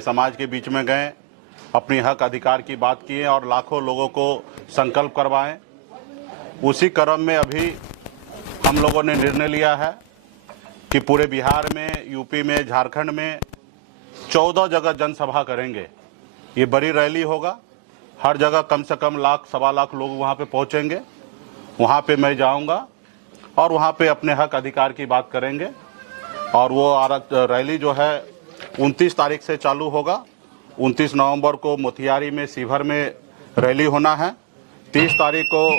समाज के बीच में गए, अपनी हक अधिकार की बात किए और लाखों लोगों को संकल्प करवाएं। उसी क्रम में अभी हम लोगों ने निर्णय लिया है कि पूरे बिहार में, यूपी में, झारखंड में 14 जगह जनसभा करेंगे। ये बड़ी रैली होगा, हर जगह कम से कम लाख सवा लाख लोग वहाँ पे पहुँचेंगे। वहाँ पे मैं जाऊँगा और वहाँ पे अपने हक अधिकार की बात करेंगे। और वो रैली जो है 29 तारीख से चालू होगा। 29 नवंबर को मोतिहारी में, शिवहर में रैली होना है। 30 तारीख को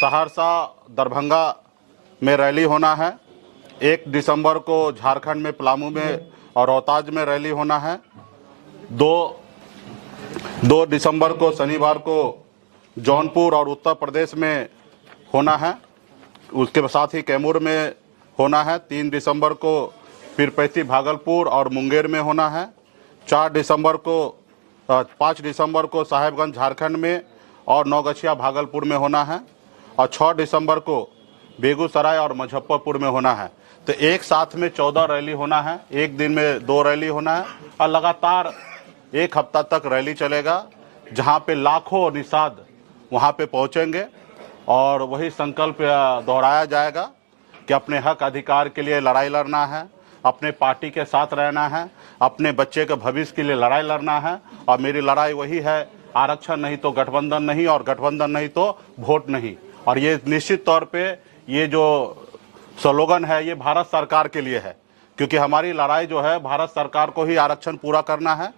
सहरसा, दरभंगा में रैली होना है। 1 दिसंबर को झारखंड में पलामू में और रोहतास में रैली होना है। 2 दिसंबर को शनिवार को जौनपुर और उत्तर प्रदेश में होना है। उसके साथ ही कैमूर में होना है। 3 दिसंबर को पीरपैंती, भागलपुर और मुंगेर में होना है। 5 दिसंबर को साहेबगंज झारखंड में और नौगछिया भागलपुर में होना है। और 6 दिसंबर को बेगूसराय और मुजफ्फरपुर में होना है। तो एक साथ में 14 रैली होना है। एक दिन में 2 रैली होना है और लगातार 1 हफ्ता तक रैली चलेगा, जहां पे लाखों निषाद वहां पे पहुंचेंगे और वही संकल्प दोहराया जाएगा कि अपने हक अधिकार के लिए लड़ाई लड़ना है, अपने पार्टी के साथ रहना है, अपने बच्चे के भविष्य के लिए लड़ाई लड़ना है। और मेरी लड़ाई वही है, आरक्षण नहीं तो गठबंधन नहीं, और गठबंधन नहीं तो वोट नहीं। और ये निश्चित तौर पे ये जो स्लोगन है ये भारत सरकार के लिए है, क्योंकि हमारी लड़ाई जो है भारत सरकार को ही आरक्षण पूरा करना है।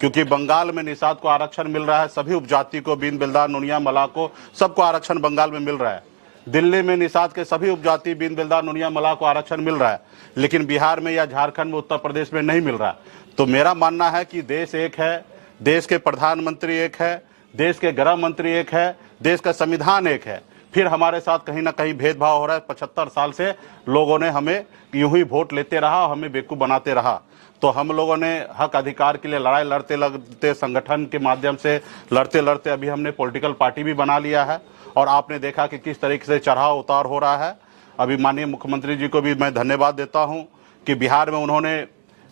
क्योंकि बंगाल में निषाद को आरक्षण मिल रहा है, सभी उपजाति को, बीन बिल्दार, नुनिया, मला को, सबको आरक्षण बंगाल में मिल रहा है। दिल्ली में निषाद के सभी उपजाति, बीन बिल्दार, नुनिया, मला को आरक्षण मिल रहा है, लेकिन बिहार में या झारखंड में, उत्तर प्रदेश में नहीं मिल रहा है। तो मेरा मानना है कि देश एक है, देश के प्रधानमंत्री एक है, देश के गृह मंत्री एक है, देश का संविधान एक है। फिर हमारे साथ कहीं ना कहीं भेदभाव हो रहा है। 75 साल से लोगों ने हमें यूं ही वोट लेते रहा, हमें बेवकूफ़ बनाते रहा। तो हम लोगों ने हक अधिकार के लिए लड़ाई लड़ते लड़ते, संगठन के माध्यम से लड़ते लड़ते अभी हमने पॉलिटिकल पार्टी भी बना लिया है। और आपने देखा कि किस तरीके से चढ़ाव उतार हो रहा है। अभी माननीय मुख्यमंत्री जी को भी मैं धन्यवाद देता हूं कि बिहार में उन्होंने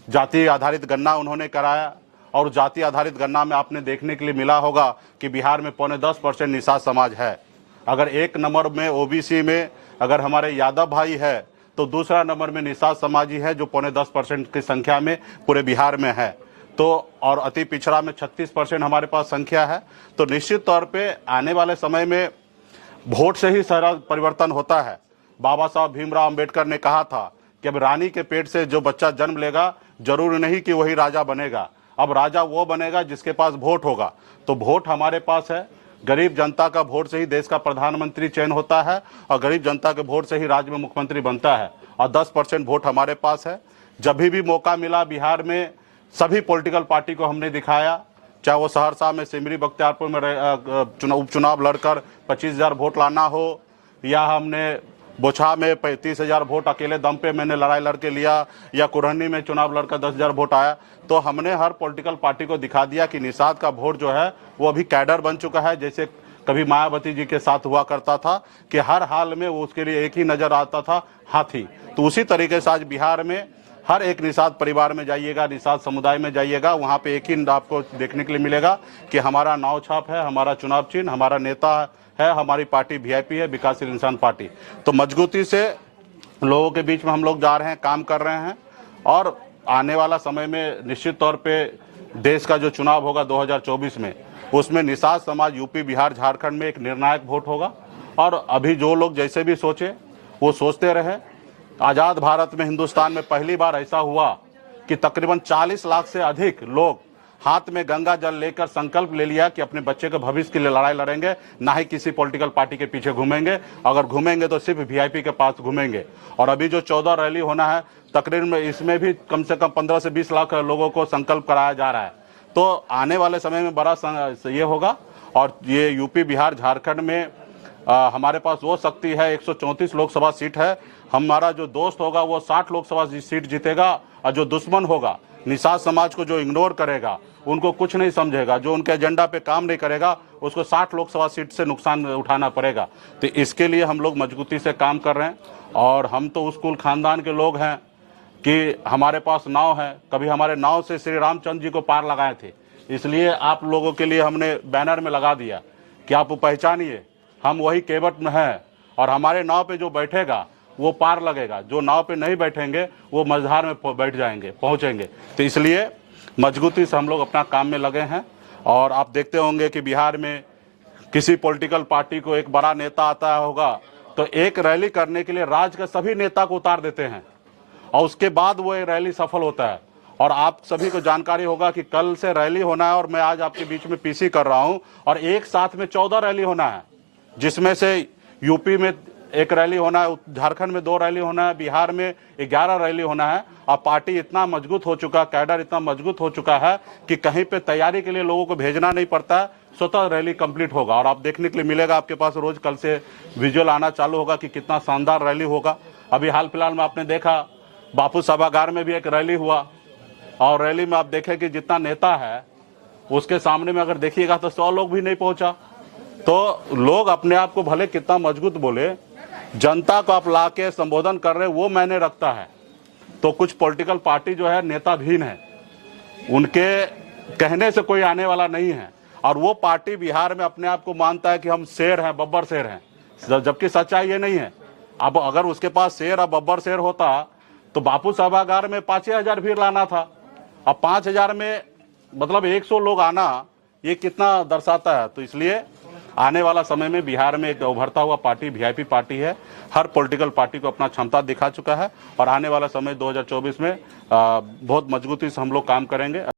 जाति आधारित गणना उन्होंने कराया। और जाति आधारित गणना में आपने देखने के लिए मिला होगा कि बिहार में 0.10% निषाद समाज है। अगर 1 नंबर में ओबीसी में अगर हमारे यादव भाई है, तो दूसरा नंबर में निषाद समाजी है, जो 0.10% की संख्या में पूरे बिहार में है। तो और अति पिछड़ा में 36% हमारे पास संख्या है। तो निश्चित तौर पे आने वाले समय में वोट से ही सारा परिवर्तन होता है। बाबा साहब भीमराव अंबेडकर ने कहा था कि अब रानी के पेट से जो बच्चा जन्म लेगा, जरूरी नहीं कि वही राजा बनेगा। अब राजा वो बनेगा जिसके पास वोट होगा। तो वोट हमारे पास है। गरीब जनता का वोट से ही देश का प्रधानमंत्री चयन होता है, और गरीब जनता के वोट से ही राज्य में मुख्यमंत्री बनता है। और 10% वोट हमारे पास है। जब भी मौका मिला बिहार में, सभी पॉलिटिकल पार्टी को हमने दिखाया, चाहे वो सहरसा में सिमरी बख्तियारपुर में उपचुनाव लड़कर 25,000 वोट लाना हो, या हमने बोछा में 35,000 वोट अकेले दम पे मैंने लड़ाई लड़के लिया, या कुरहनी में चुनाव लड़कर 10,000 वोट आया। तो हमने हर पॉलिटिकल पार्टी को दिखा दिया कि निषाद का वोट जो है वो अभी कैडर बन चुका है। जैसे कभी मायावती जी के साथ हुआ करता था कि हर हाल में वो उसके लिए एक ही नजर आता था, हाथी। तो उसी तरीके से आज बिहार में हर एक निषाद परिवार में जाइएगा, निषाद समुदाय में जाइएगा, वहाँ पे एक ही आपको देखने के लिए मिलेगा कि हमारा नाव छाप है, हमारा चुनाव चिन्ह, हमारा नेता है, हमारी पार्टी वीआईपी है, विकासशील इंसान पार्टी। तो मजबूती से लोगों के बीच में हम लोग जा रहे हैं, काम कर रहे हैं। और आने वाला समय में निश्चित तौर पे देश का जो चुनाव होगा 2024 में, उसमें निषाद समाज यूपी, बिहार, झारखंड में एक निर्णायक वोट होगा। और अभी जो लोग जैसे भी सोचे वो सोचते रहे। आज़ाद भारत में, हिंदुस्तान में पहली बार ऐसा हुआ कि तकरीबन 40 लाख से अधिक लोग हाथ में गंगा जल लेकर संकल्प ले लिया कि अपने बच्चे के भविष्य के लिए लड़ाई लड़ेंगे, ना ही किसी पॉलिटिकल पार्टी के पीछे घूमेंगे। अगर घूमेंगे तो सिर्फ वीआईपी के पास घूमेंगे। और अभी जो 14 रैली होना है, तकरीबन इसमें भी कम से कम 15 से 20 लाख लोगों को संकल्प कराया जा रहा है। तो आने वाले समय में बड़ा ये होगा। और ये यूपी, बिहार, झारखंड में हमारे पास वो शक्ति है। 134 लोकसभा सीट है। हमारा जो दोस्त होगा वो 60 लोकसभा सीट जीतेगा, और जो दुश्मन होगा, निषाद समाज को जो इग्नोर करेगा, उनको कुछ नहीं समझेगा, जो उनके एजेंडा पे काम नहीं करेगा, उसको 60 लोकसभा सीट से नुकसान उठाना पड़ेगा। तो इसके लिए हम लोग मजबूती से काम कर रहे हैं। और हम तो उस कुल खानदान के लोग हैं कि हमारे पास नाव है, कभी हमारे नाव से श्री रामचंद्र जी को पार लगाए थे, इसलिए आप लोगों के लिए हमने बैनर में लगा दिया कि आप पहचानिए हम वही केवट में हैं और हमारे नाव पे जो बैठेगा वो पार लगेगा, जो नाव पे नहीं बैठेंगे वो मझधार में बैठ जाएंगे, पहुंचेंगे। तो इसलिए मजबूती से हम लोग अपना काम में लगे हैं। और आप देखते होंगे कि बिहार में किसी पॉलिटिकल पार्टी को एक बड़ा नेता आता होगा तो एक रैली करने के लिए राज्य के सभी नेता को उतार देते हैं और उसके बाद वो रैली सफल होता है। और आप सभी को जानकारी होगा कि कल से रैली होना है और मैं आज आपके बीच में पीसी कर रहा हूं और एक साथ में 14 रैली होना है, जिसमें से यूपी में एक रैली होना है, झारखंड में 2 रैली होना है, बिहार में 11 रैली होना है। और पार्टी इतना मजबूत हो चुका, कैडर इतना मजबूत हो चुका है कि कहीं पे तैयारी के लिए लोगों को भेजना नहीं पड़ता, स्वतः रैली कंप्लीट होगा। और आप देखने के लिए मिलेगा, आपके पास रोज कल से विजुअल आना चालू होगा कि कितना शानदार रैली होगा। अभी हाल फिलहाल में आपने देखा बापू सभागार में भी एक रैली हुआ और रैली में आप देखें कि जितना नेता है उसके सामने में अगर देखिएगा तो 100 लोग भी नहीं पहुंचा। तो लोग अपने आप को भले कितना मजबूत बोले, जनता को आप ला के संबोधन कर रहे वो मैंने रखता है। तो कुछ पॉलिटिकल पार्टी जो है नेताधीन है, उनके कहने से कोई आने वाला नहीं है और वो पार्टी बिहार में अपने आप को मानता है कि हम शेर हैं, बब्बर शेर हैं, जबकि सच्चाई ये नहीं है। अब अगर उसके पास शेर और बब्बर शेर होता तो बापू सभागार में 5,000 भीड़ लाना था। अब 5,000 में मतलब 100 लोग आना, ये कितना दर्शाता है। तो इसलिए आने वाला समय में बिहार में एक उभरता हुआ पार्टी वीआईपी पार्टी है, हर पॉलिटिकल पार्टी को अपना क्षमता दिखा चुका है और आने वाला समय 2024 में बहुत मजबूती से हम लोग काम करेंगे।